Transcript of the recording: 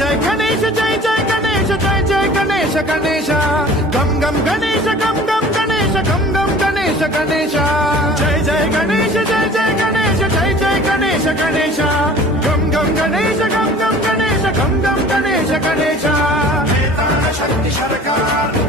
जय गणेश जय जय गणेश जय जय गणेश गणेश गम गम गणेश गम गम गणेश गम गम गणेश गणेश जय जय गणेश जय जय गणेश जय जय गणेश गणेश गम गम गणेश गम गम गणेश गम गम गणेश गणेश शक्ति सरकार